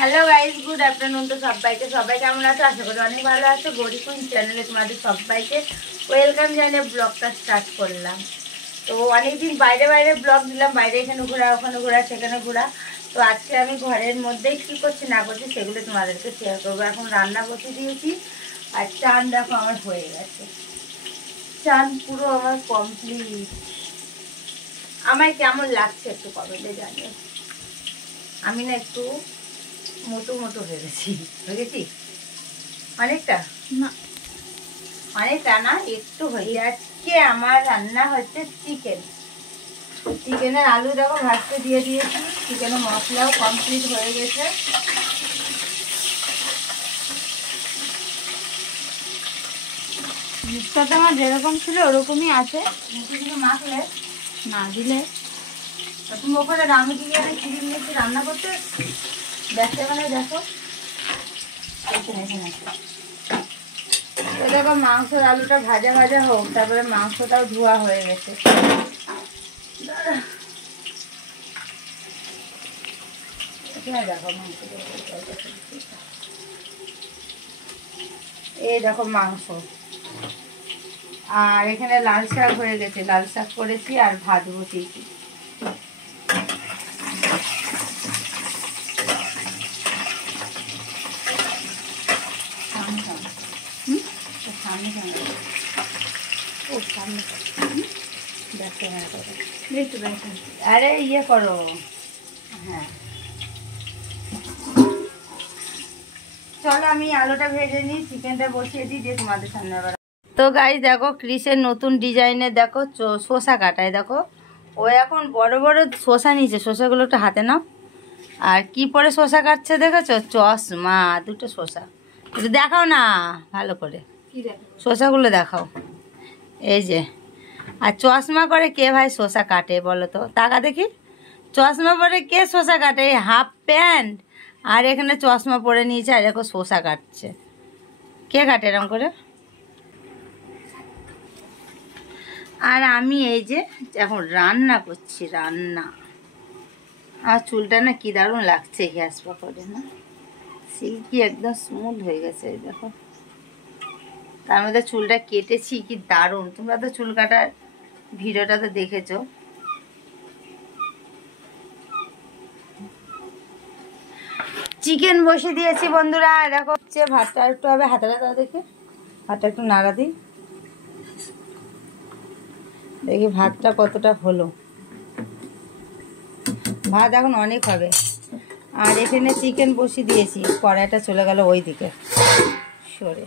Hello guys, good afternoon. তো সবাই কেমন আছো? আশা করি অনেক ভালো আছো। গরিকুন চ্যানেলে তোমাদের সবাইকে ওয়েলকাম জানিয়ে ব্লগটা স্টার্ট করলাম। তো অনেকদিন বাইরে ব্লগ দিলাম, বাইরে এখানে ঘোরা, ওখানে ঘোরা, সেখানে ঘোরা। তো আজকে আমি ঘরের মধ্যেই কী করছি না করছি সেগুলো তোমাদেরকে শেয়ার করবো। এখন রান্না বসে দিয়েছি আর চান দেখো আমার হয়ে গেছে। চান পুরো আমার কমপ্লিট। আমায় কেমন লাগছে একটু কমেন্টে জানিও। আমি না একটু মোটো হয়ে গেছি। অনেকটা না, অনেকটা না, একটু হয়ে যাচ্ছে। আমার রান্না হচ্ছে চিকেনের আলু দেখো ভাজতে দিয়ে দিয়েছি। চিকেনের মশলাও কমপ্লিট হয়ে গেছে। মিক্সচারটা আমার যেরকম ছিল ওরকমই আছে। কিছু মাখলে না দিলে তুমি ওখানে আমি কি চিকেন নিয়েছি রান্না করতে ব্যস্ত। মানে দেখো দেখো মাংসের আলুটা ভাজা হোক, তারপরে মাংসটাও ধোয়া হয়ে গেছে। দেখো মাংস, এই দেখো মাংস। আর এখানে লাল শাক হয়ে গেছে, লাল শাক করেছি আর ভাত বসিয়েছি। আরে ইয়ে করো, হ্যাঁ চলো আমি আলুটা ভেজে নিই, চিকেনটা বসিয়ে দিই, দিয়ে তোমাদের সামনে আবার। তো গাইস দেখো ক্রিসের নতুন ডিজাইনের দেখো শসা কাটায়। দেখো ও এখন বড় বড় শসা নিয়েছে, শসাগুলো একটু হাতে নাও। আর কি পরে শসা কাটছে দেখেছো? চশমা, দুটো শসা। একটু দেখাও না ভালো করে, শসাগুলো দেখাও। এই যে, আর চশমা করে কে ভাই শসা কাটে বলো তো? টাকা দেখি, চশমা পরে কে শসা কাটে? হাফ প্যান্ট আর এখানে চশমা পরে নিয়েছে আর এখন শসা কাটছে। কে কাটে এরকম করে? আর আমি এই যে এখন রান্না করছি, রান্না। আর চুলটা না কি দারুণ লাগছে হেয়ার স্পা করে, না সিল্কি একদম স্মুথ হয়ে গেছে। দেখো তার মধ্যে চুলটা কেটেছি, কি দারুণ। তোমরা তো চুল কাটার ভিডিওটা তো দেখেছো। চিকেন বসে দিয়েছি বন্ধুরা। দেখো হচ্ছে ভাতটা একটু হবে, হাতাটা দাও দেখে, ভাতটা একটু নাড়া দিই, দেখি ভাতটা কতটা হলো। ভাত এখন অনেক হবে। আর এখানে চিকেন বসিয়ে দিয়েছি, কড়াইটা চলে গেল ওই দিকে সরে।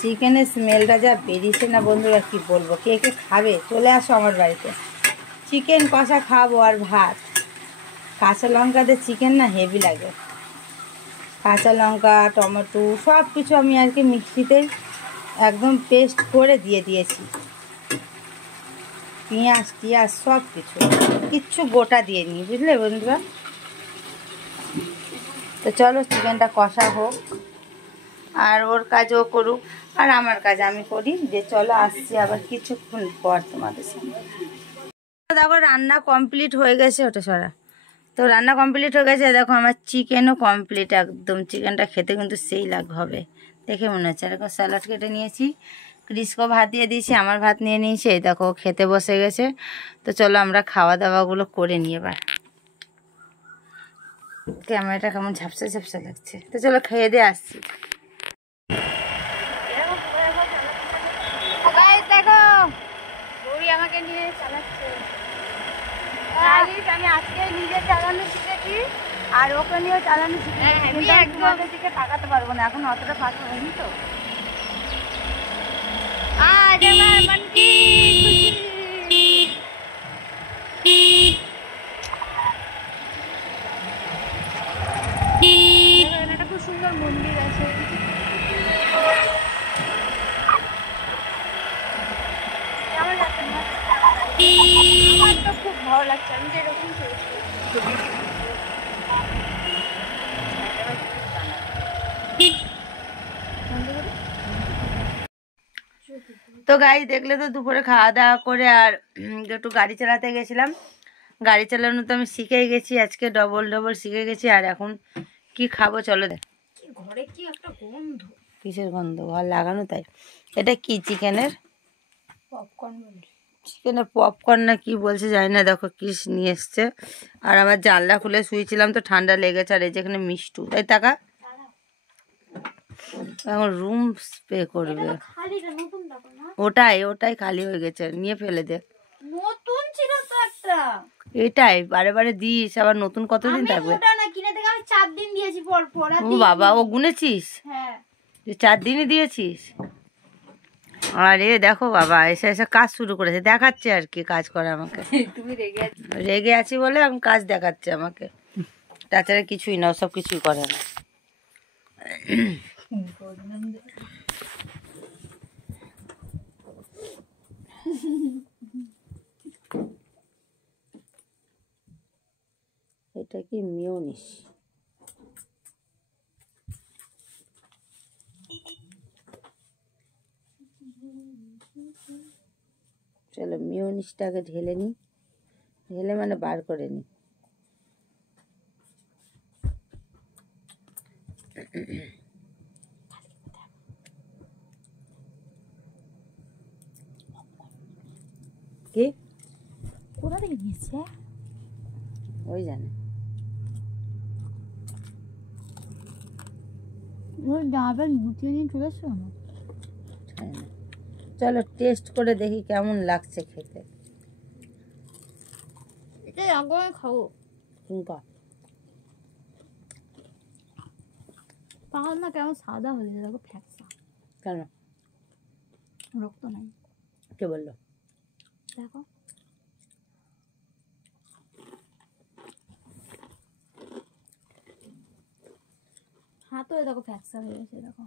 চিকেনের স্মেলটা যা বেরিয়েছে না বন্ধুরা, কি বলবো। কে কে খাবে চলে আসো আমার বাড়িতে, চিকেন কষা খাবো আর ভাত। কাঁচা লঙ্কা দিয়ে চিকেন না হেভি লাগে। কাঁচা লঙ্কা, টমেটো সব কিছু আমি আর কি মিক্সিতে একদম পেস্ট করে দিয়ে দিয়েছি। পেঁয়াজ টিয়াজ সব কিচ্ছু গোটা দিয়ে নিই, বুঝলে বন্ধুরা। তো চলো চিকেনটা কষা হোক, আর ওর কাজ ও করুক আর আমার কাজ আমি করি। যে চলো আসছি আবার কিছুক্ষণ পর তোমাদের সঙ্গে। দেখো রান্না কমপ্লিট হয়ে গেছে, ওটা সরা। তো রান্না কমপ্লিট হয়ে গেছে, দেখো আমার চিকেনও কমপ্লিট একদম। চিকেনটা খেতে কিন্তু সেই হবে দেখে মনে হচ্ছে। এরকম স্যালাড কেটে নিয়েছি, ক্রিসকেও ভাত দিয়ে দিয়েছি, আমার ভাত নিয়ে নিয়েছি। এই দেখো খেতে বসে গেছে। তো চলো আমরা খাওয়া দাওয়াগুলো করে নিই এবার। ক্যামেরাটা কেমন ঝাপসা ঝাপসা লাগছে। তো চলো খেয়ে দিয়ে আসছি। দেখো গৌরী আমাকে নিয়ে চালাচ্ছে। আমি আজকে নিজে চালানো শিখেছি আর ওকে নিয়েও চালানো শিখেছি। একদম দিকে তাকাতে পারবো না, এখন অতটা ফাঁকা হয়নি তো। আজ আমার মন কি একটা খুব সুন্দর মন্দির আছে। কেমন লাগছে? আমার তো খুব ভালো লাগছে। আমি তো এরকম তো গাইস দেখলে তো দুপুরে খাওয়া দাওয়া করে আর একটু গাড়ি চালাতে গেছিলাম। গাড়ি চালানো তো আমি শিখেই গেছি, আজকে ডবল শিখে গেছি। আর এখন কি খাবো চলো দেখ। ঘরে কি একটা গন্ধ, কিসের গন্ধ? ঘর লাগানো তাই। এটা কি চিকেনের পপকর্ন বলে। চিকেনের পপকর্ন না কি বলছে জানি না। দেখো কি নিয়ে এসছে। আর আমার জানলা খুলে শুয়েছিলাম তো ঠান্ডা লেগেছে। আর এই যেখানে মিষ্টু, তাই টাকা এখন রুম স্প্রে করবে। ওটাই খালি হয়ে গেছে, নিয়ে ফেলে দে। নতুন ছিল তো একটা, এটাই বারে বারে দিস, আবার নতুন কতদিন থাকবে? ওটা না কিনে থেকে আমি 4 দিন দিয়েছি পর পর। ও বাবা, ও গুনেছিস? হ্যাঁ 4 দিনই দিয়েছিস? আরে দেখো বাবা এসে এসে কাজ শুরু করেছে, দেখাচ্ছে আর কি কাজ করে আমাকে। তুমি রেগে আছি বলে এখন কাজ দেখাচ্ছে আমাকে, তাছাড়া কিছুই না, সব কিছুই করে না। এটা কি মিওনিস? চলো মিওনিসটাকে ঢেলে নি, ঢেলে মানে বার করে নি। কি কোথা থেকে নিয়েছে ওই জানে। ওই ডাবের গুটিয়ে নিয়ে চলে এসছো না। চলো টেস্ট করে দেখি কেমন লাগছে খেতে। এটা আগে খাবো। কিংবা পাহাড় না কেমন সাদা হয়ে যায়, দেখো ফ্যাকসা। কেন? রক্ত নাই। কে বললো? দেখো হাতও দেখো ফ্যাকসা হয়ে গেছে দেখো।